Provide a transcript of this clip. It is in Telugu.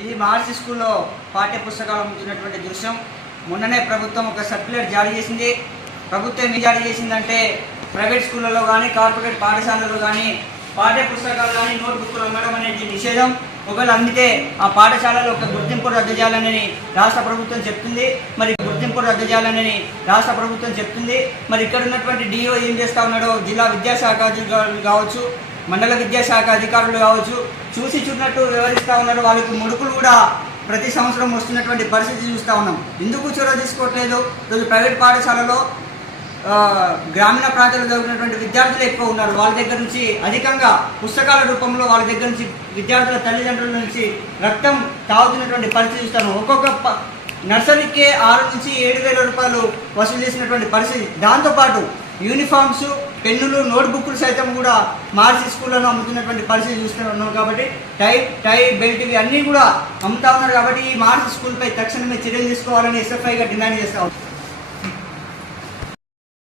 ఇది మహర్షి స్కూల్లో పాఠ్య పుస్తకాలు అమ్ముతున్నటువంటి దృశ్యం. మొన్ననే ప్రభుత్వం ఒక సర్క్యులర్ జారీ చేసింది. ప్రభుత్వం ఏం జారీ చేసిందంటే ప్రైవేట్ స్కూళ్ళలో కానీ కార్పొరేట్ పాఠశాలలో కానీ పాఠ్య పుస్తకాలు కానీ నోట్బుక్లు అమ్మడం అనేది నిషేధం. ఒకవేళ అమ్మితే ఆ పాఠశాలలో ఒక గుర్తింపు రద్దు చేయాలని రాష్ట్ర ప్రభుత్వం చెప్తుంది. మరి ఇక్కడ ఉన్నటువంటి డిఓ ఏం చేస్తూ ఉన్నాడో జిల్లా విద్యాశాఖ అధికారులు కావచ్చు, మండల విద్యాశాఖ అధికారులు కావచ్చు చూసి చూసినట్టు వివరిస్తూ ఉన్నారు. వాళ్ళకి ముడుకులు కూడా ప్రతి సంవత్సరం వస్తున్నటువంటి పరిస్థితి చూస్తూ ఉన్నాం. ఎందుకు చొరవ తీసుకోవట్లేదు? ఈరోజు ప్రైవేట్ పాఠశాలలో గ్రామీణ ప్రాంతాల్లో చదువుతున్నటువంటి విద్యార్థులు ఎక్కువ ఉన్నారు. వాళ్ళ దగ్గర నుంచి అధికంగా పుస్తకాల రూపంలో వాళ్ళ దగ్గర నుంచి విద్యార్థుల తల్లిదండ్రుల నుంచి రక్తం తాగుతున్నటువంటి పరిస్థితి చూస్తాను. ఒక్కొక్క నర్సరీకే 6 నుంచి 7,000 రూపాయలు వసూలు చేసినటువంటి పరిస్థితి. దాంతోపాటు యూనిఫామ్స్, పెన్నులు, నోట్బుక్లు సైతం కూడా మహర్షి స్కూళ్ళలో అమ్ముతున్నటువంటి పరిస్థితి చూస్తున్నాం. కాబట్టి టై బెల్ట్ ఇవి అన్నీ కూడా అమ్ముతా ఉన్నారు. కాబట్టి ఈ మహర్షి స్కూల్పై తక్షణమే చర్యలు తీసుకోవాలని SFIగా డిమాండ్ చేస్తాం.